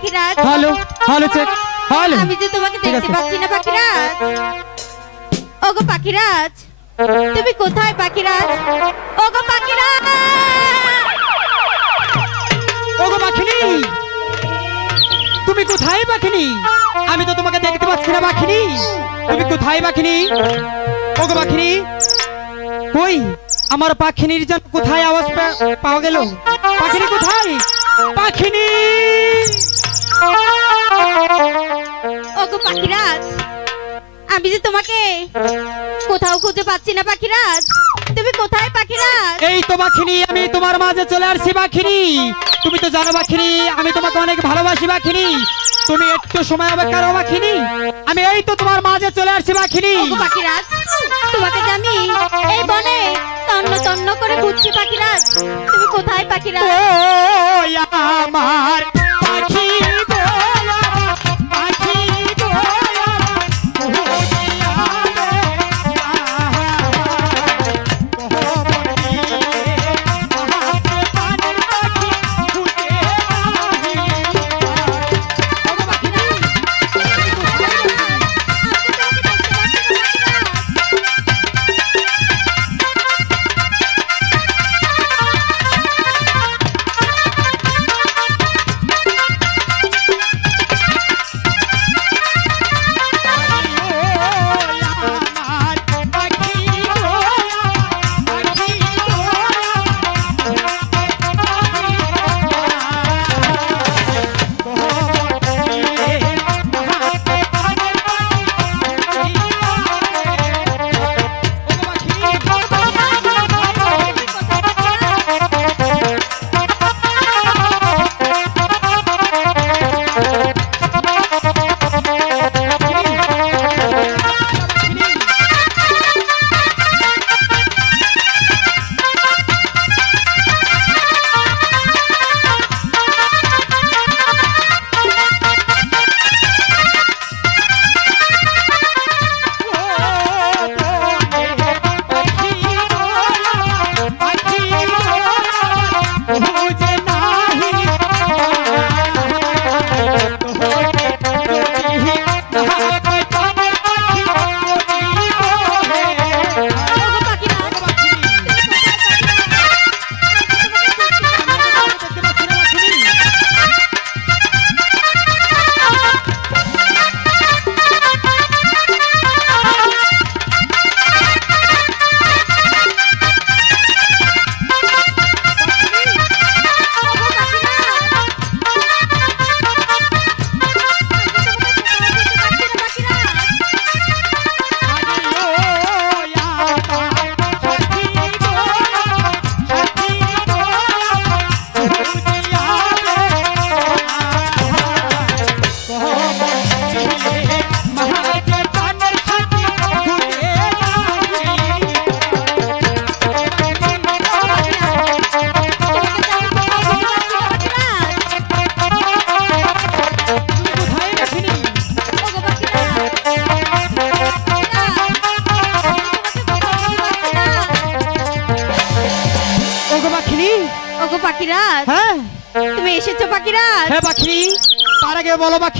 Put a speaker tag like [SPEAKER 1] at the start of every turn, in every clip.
[SPEAKER 1] পাখিরাজ।
[SPEAKER 2] Hello hello check hello.
[SPEAKER 1] আমি যে তোমাকে দেখতে। পাচ্ছি না পাখিরাজ। ওগো পাখিরাজ তুমি কোথায় পাখিরাজ? ওগো পাখিরাজ!
[SPEAKER 2] ওগো পাখিনি! তুমি কোথায় পাখিনি? আমি তো তোমাকে দেখতে পাচ্ছি না পাখিনি। তুমি কোথায় পাখিনি? ওগো পাখিনি কই? আমার পাখিনির জন্য কোথায় আওয়াজ পাওয়া গেল? পাখিনি কোথায়? পাখিনি!
[SPEAKER 1] ওগো পাখিরাজ আমি যে তোমাকে কোথাও খুঁজে পাচ্ছি না পাখিরাজ তুমি কোথায় পাখিরাজ
[SPEAKER 2] এই তো পাখিনি আমি তোমার মাঝে চলে আসছি পাখিনি তুমি তো জানো পাখিনি আমি তোমাকে অনেক ভালোবাসি পাখিনি তুমি একটু সময় অপেক্ষা করো পাখিনি আমি এই তো তোমার মাঝে চলে আসছি পাখিনি
[SPEAKER 1] পাখিরাজ তোমাকে আমি এই বনে তন্ন তন্ন করে খুঁজছি পাখিরাজ তুমি কোথায় পাখিরাজ
[SPEAKER 2] আমার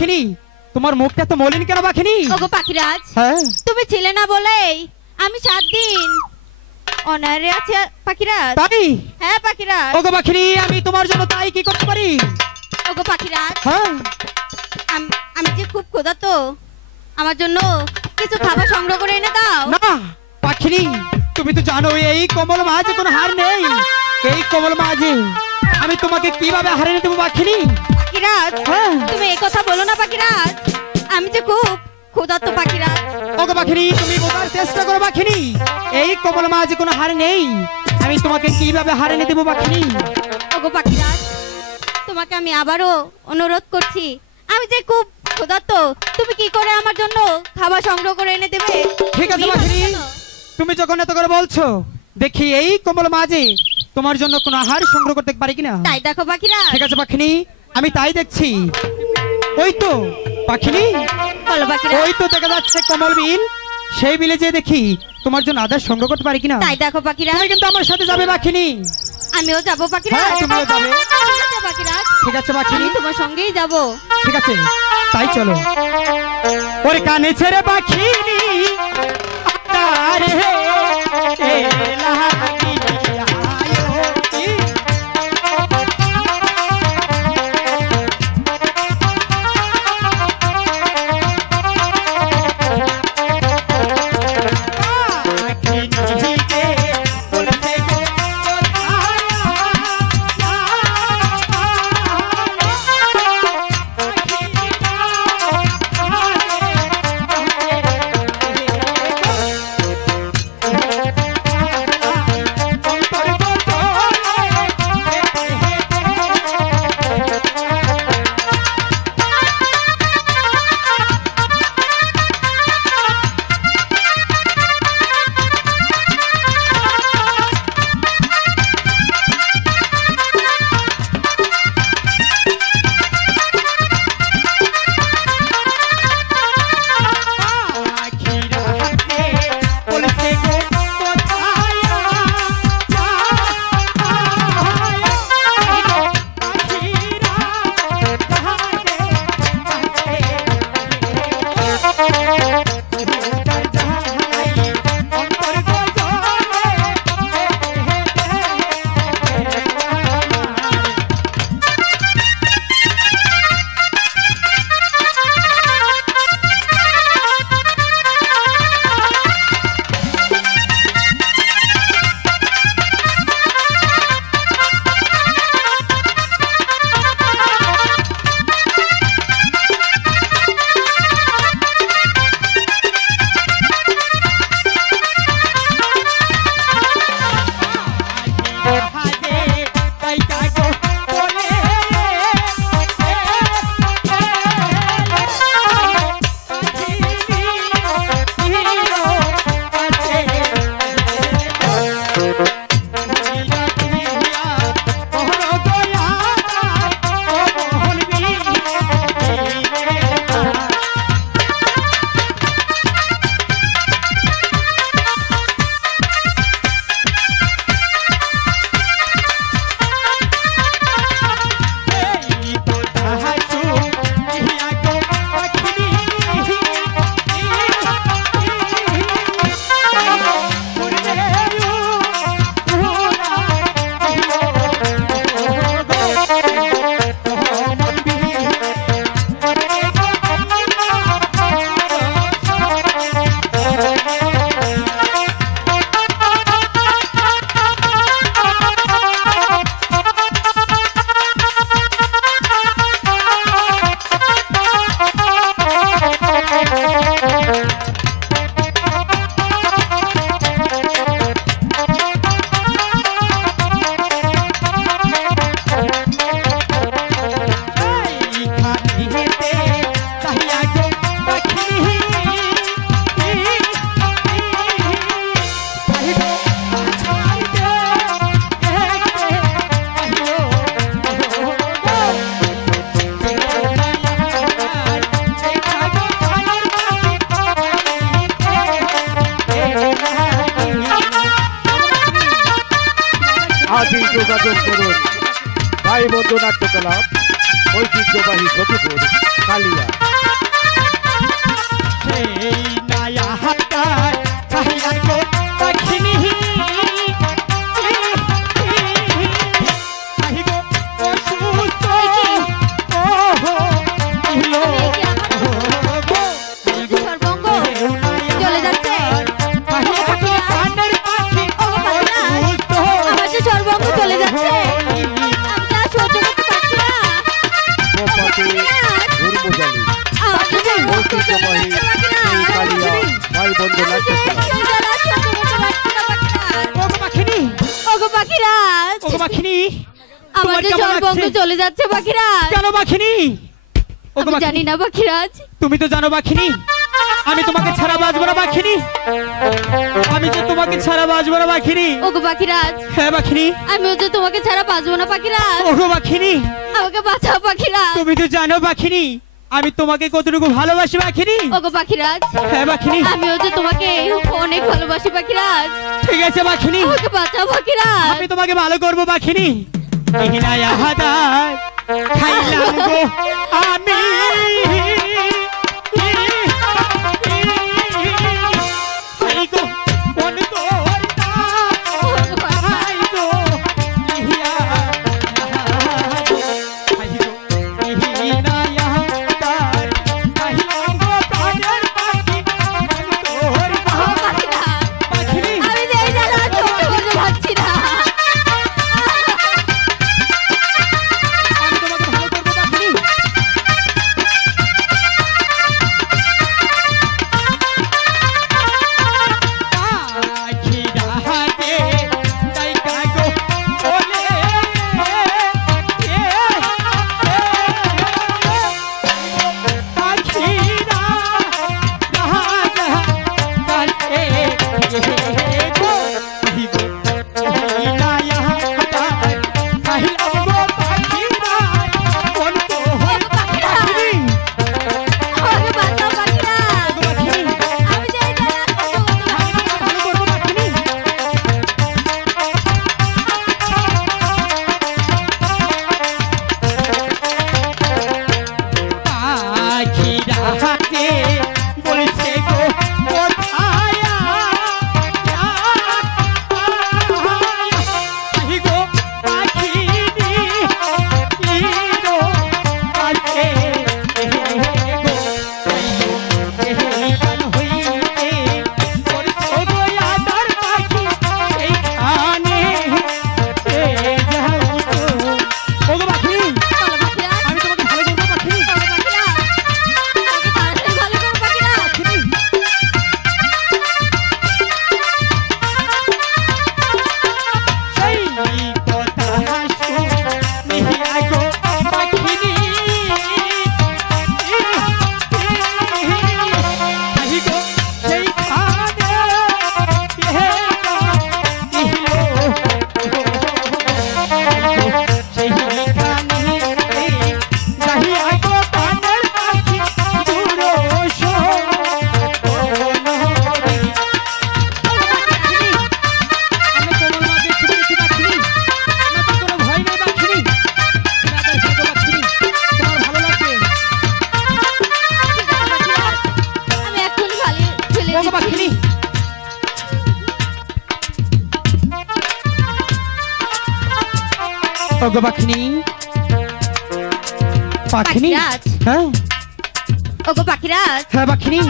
[SPEAKER 2] পাখিনি তোমার মুখটা তো মলিন কেন পাখিনি
[SPEAKER 1] ওগো পাখিরাজ
[SPEAKER 2] হ্যাঁ?
[SPEAKER 1] তুমি ছিলে না বলেই আমি সাত দিন অনারে আছে পাখিরাজ।
[SPEAKER 2] তাই?
[SPEAKER 1] হ্যাঁ পাখিরাজ।
[SPEAKER 2] ওগো পাখিনি আমি তোমার জন্য তাই কি করতে পারি?
[SPEAKER 1] ওগো পাখিরাজ
[SPEAKER 2] হ্যাঁ?
[SPEAKER 1] আম- আমি যে খুব ক্ষুধার্ত আমার জন্য কিছু খাবার সংগ্রহ করে এনে দাও।
[SPEAKER 2] না পাখিনি তুমি তো জানো এই কমল মাঝে কোনো হার নেই। এই কমল মাঝে আমি তোমাকে কীভাবে হারিয়ে দেবো পাখিনি?
[SPEAKER 1] পাখিরাজ
[SPEAKER 2] হ্যাঁ।
[SPEAKER 1] তুমি এই কথা বলো না পাখিরাজ। আমি যে খুব ক্ষুধার্ত পাখিরাজ।
[SPEAKER 2] ওগো পাখিনি তুমি বোঝার চেষ্টা করো পাখিনি এই কমল মাঝে কোনো হার নেই। আমি তোমাকে কীভাবে হারিয়ে দেবো পাখিনি
[SPEAKER 1] ওগো পাখিরাজ তোমাকে আমি আবারও অনুরোধ করছি। আমি যে খুব ক্ষুধার্ত তুমি কি করে আমার জন্য খাবার সংগ্রহ করে এনে দেবে?
[SPEAKER 2] ঠিক আছে পাখিনি তুমি যখন এত করে বলছো দেখি এই কমল মাঝে তোমার জন্য কোনো আহার সংগ্রহ করতে পারি কিনা?
[SPEAKER 1] তাই দেখো পাখিরাজ
[SPEAKER 2] ঠিক আছে পাখিনি। আমি তাই দেখছি। ওই তো পাখিনি। ওই তো দেখা যাচ্ছে কমল বিল। সেই বিলে যে দেখি তোমার জন্য আদার সংগ্রহ করতে পারি কিনা।
[SPEAKER 1] তাই দেখো পাখিরাজ
[SPEAKER 2] তুমি কিন্তু আমার সাথে যাবে পাখিনি।
[SPEAKER 1] আমিও যাব পাখিরাজ
[SPEAKER 2] হ্যাঁ, তুমিও যাবে।
[SPEAKER 1] ঠিক আছে পাখিরাজ
[SPEAKER 2] ঠিক আছে পাখিনি।
[SPEAKER 1] তোমার সঙ্গেই যাব।
[SPEAKER 2] ঠিক আছে তাই চলো। ওরে কানে ছেড়ে পাখিনি। আতারে
[SPEAKER 3] যোগাযোগ করুন। ভাই বন্ধু নাট্য ক্লাব ঐতিহ্যবাহী সতীপুর কালিয়া। নাট্য ক্লাব
[SPEAKER 1] ওগো পাখিরাজ আমার যে সর্বঙ্গ চলে যাচ্ছে পাখিরাজ
[SPEAKER 2] কেন পাখিনি?
[SPEAKER 1] আমি জানি না পাখিরাজ
[SPEAKER 2] তুমি তো জানো পাখিনি। আমি তোমাকে ছাড়া বাঁচবো না পাখিনি। আমি যে তোমাকে ছাড়া বাঁচবো না পাখিনি।
[SPEAKER 1] ওগো পাখিরাজ
[SPEAKER 2] হ্যাঁ পাখিনি।
[SPEAKER 1] আমিও যে তোমাকে ছাড়া বাঁচবো না পাখিরাজ
[SPEAKER 2] ওগো পাখিনি।
[SPEAKER 1] আমাকে বাঁচাও পাখিরাজ
[SPEAKER 2] তুমি তো জানো পাখিনি। আমি তোমাকে কতটুকু ভালোবাসি পাখিনি?
[SPEAKER 1] ওগো পাখিরাজ
[SPEAKER 2] হ্যাঁ পাখিনি।
[SPEAKER 1] আমিও যে তোমাকে অনেক ভালোবাসি পাখিরাজ।
[SPEAKER 2] ঠিক আছে পাখিনি।
[SPEAKER 1] ওকে বাঁচাও পাখিরাজ।
[SPEAKER 2] আমি তোমাকে ভালো করব পাখিনি। ইহিনায়া হাদার খাইলাম গো আমি। হ্যাঁ পাখিনি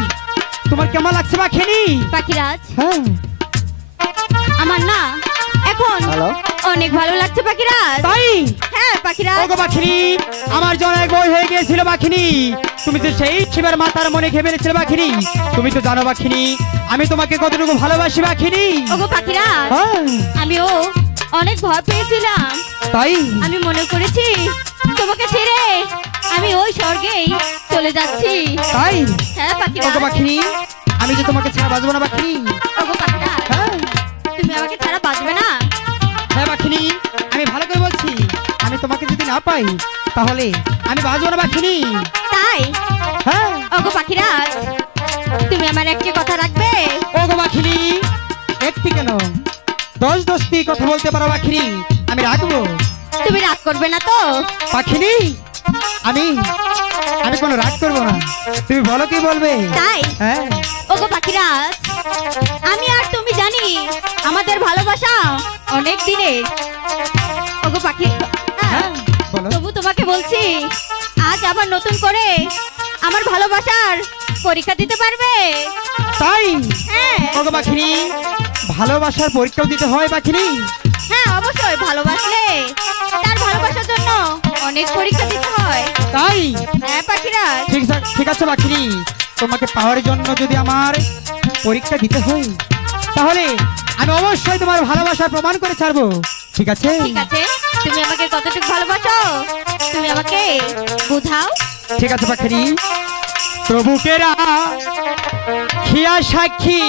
[SPEAKER 2] তোমার কেমন লাগছে পাখিনি
[SPEAKER 1] পাখিরাজ?
[SPEAKER 2] হ্যাঁ।
[SPEAKER 1] আমার না এখন অনেক ভালো লাগছে পাখিরাজ।
[SPEAKER 2] তাই?
[SPEAKER 1] হ্যাঁ পাখিরাজ।
[SPEAKER 2] ওগো পাখিনি আমার জন এক বই হয়ে গিয়েছিল পাখিনি তুমি তো সেই শিবের মাতার মনে খেয়ে ফেলেছিলে পাখিনি তুমি তো জানো পাখিনি আমি তোমাকে কতটুকু ভালোবাসি পাখিনি
[SPEAKER 1] ওগো পাখিরাজ
[SPEAKER 2] হ্যাঁ,
[SPEAKER 1] আমিও অনেক ভয় পেয়েছিলাম।
[SPEAKER 2] তাই?
[SPEAKER 1] আমি মনে করেছি তোমাকে ছেড়ে আমি ওই স্বর্গেই চলে যাচ্ছি।
[SPEAKER 2] তাই?
[SPEAKER 1] হ্যাঁ পাখিরাজ
[SPEAKER 2] ওগো পাখিনি আমি যে তোমাকে ছাড়া বাঁচবো না পাখিনি।
[SPEAKER 1] ওগো পাখিরাজ
[SPEAKER 2] হ্যাঁ।
[SPEAKER 1] তুমি আমাকে ছাড়া বাঁচবে না।
[SPEAKER 2] হ্যাঁ পাখিনি আমি ভালো করে বলছি আমি তোমাকে যদি না পাই তাহলে আমি বাঁচবো না পাখিনি।
[SPEAKER 1] তাই?
[SPEAKER 2] হ্যাঁ।
[SPEAKER 1] ওগো পাখিরাজ তুমি আমার একটি কথা রাখবে?
[SPEAKER 2] ওগো পাখিনি একটি কেন? দশ দশটি কথা বলতে পারো পাখিনি আমি রাখব।
[SPEAKER 1] তুমি রাগ করবে না তো?
[SPEAKER 2] পাখিনি আমি আমি কোনো রাগ করব না। তুমি বলো কি বলবে?
[SPEAKER 1] তাই?
[SPEAKER 2] হ্যাঁ।
[SPEAKER 1] ওগো পাখিরাজ আমি আর তুমি জানি আমাদের ভালোবাসা অনেক দিনের। ওগো পাখি হ্যাঁ,
[SPEAKER 2] হ্যাঁ বলো।
[SPEAKER 1] তবু তোমাকে বলছি আজ আবার নতুন করে আমার ভালোবাসার পরীক্ষা দিতে পারবে?
[SPEAKER 2] তাই?
[SPEAKER 1] হ্যাঁ।
[SPEAKER 2] ওগো পাখিনি ভালোবাসার পরীক্ষাও দিতে হয় পাখিনি।
[SPEAKER 1] অবশ্যই ভালোবাসলে? তার ভালোবাসার জন্য অনেক পরীক্ষা দিতে হয়।
[SPEAKER 2] তাই?
[SPEAKER 1] হ্যাঁ পাখিরাজ।
[SPEAKER 2] ঠিক আছে ঠিক আছে পাখিনি। তোমাকে পাওয়ার জন্য যদি আমার পরীক্ষা দিতে হয় তাহলে আমি অবশ্যই তোমার ভালোবাসার প্রমাণ করে ছাড়বো। ঠিক আছে?
[SPEAKER 1] ঠিক আছে। তুমি আমাকে কতটুকু ভালোবাসো? তুমি আমাকে বুঝাও।
[SPEAKER 2] ঠিক আছে পাখিনি। প্রভুকেরা খিয়া সাক্ষী।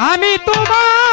[SPEAKER 2] আমি তোমায়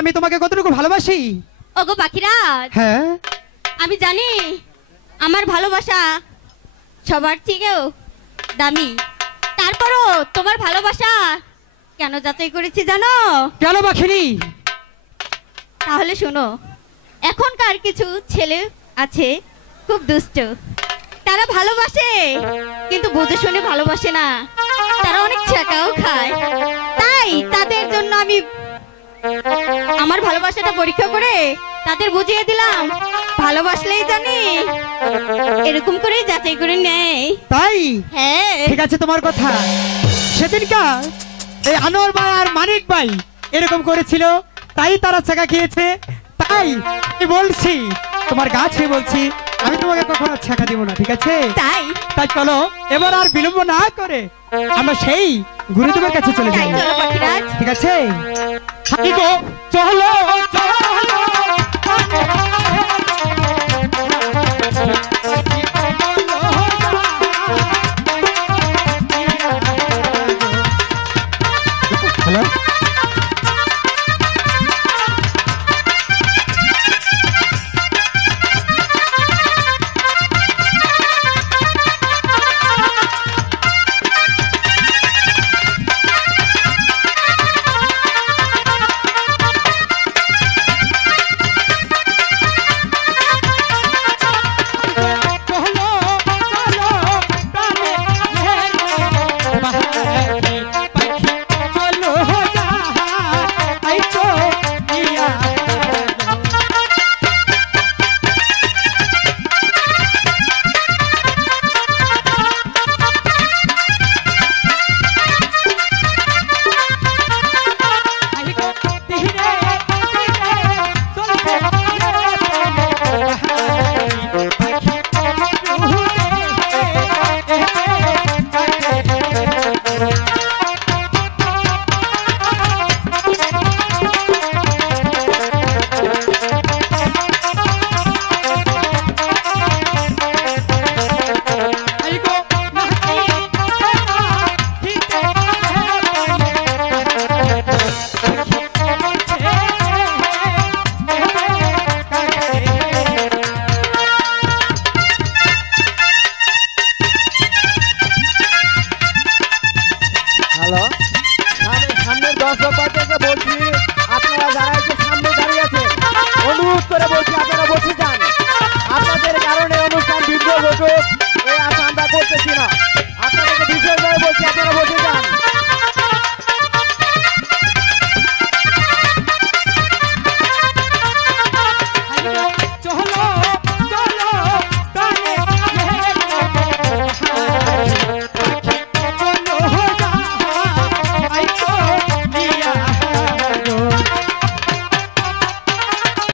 [SPEAKER 2] আমি তোমাকে কতটুকু ভালোবাসি?
[SPEAKER 1] ওগো পাখিরাজ।
[SPEAKER 2] হ্যাঁ?
[SPEAKER 1] আমি জানি আমার ভালোবাসা সবার থেকেও দামি। তারপরও তোমার ভালোবাসা কেন যাচাই করেছি জানো?
[SPEAKER 2] কেন পাখিনি?
[SPEAKER 1] তাহলে শোনো এখনকার কিছু ছেলে আছে খুব দুষ্ট। তারা ভালোবাসে কিন্তু বুঝে শুনে ভালোবাসে না। তারা অনেক ছেঁকাও খায়। তাই তাদের জন্য আমি আমার ভালোবাসাটা পরীক্ষা করে তাদের বুঝিয়ে দিলাম। ভালোবাসলেই জানি এরকম করেই যাচাই করে নেয়।
[SPEAKER 2] তাই?
[SPEAKER 1] হ্যাঁ।
[SPEAKER 2] ঠিক আছে তোমার কথা। সেদিনকার এই আনোয়ার ভাই আর মানিক ভাই এরকম করেছিল তাই তারা চাকা খেয়েছে। তাই আমি বলছি তোমার গাছে বলছি আমি তোমাকে কখনো ছাকা দিব না ঠিক আছে?
[SPEAKER 1] তাই?
[SPEAKER 2] তাই চলো এবার আর বিলম্ব না করে আমরা সেই গুরুদেবের কাছে চলে যাই। ঠিক আছে? হাকি গো চলো চলো হ্যালো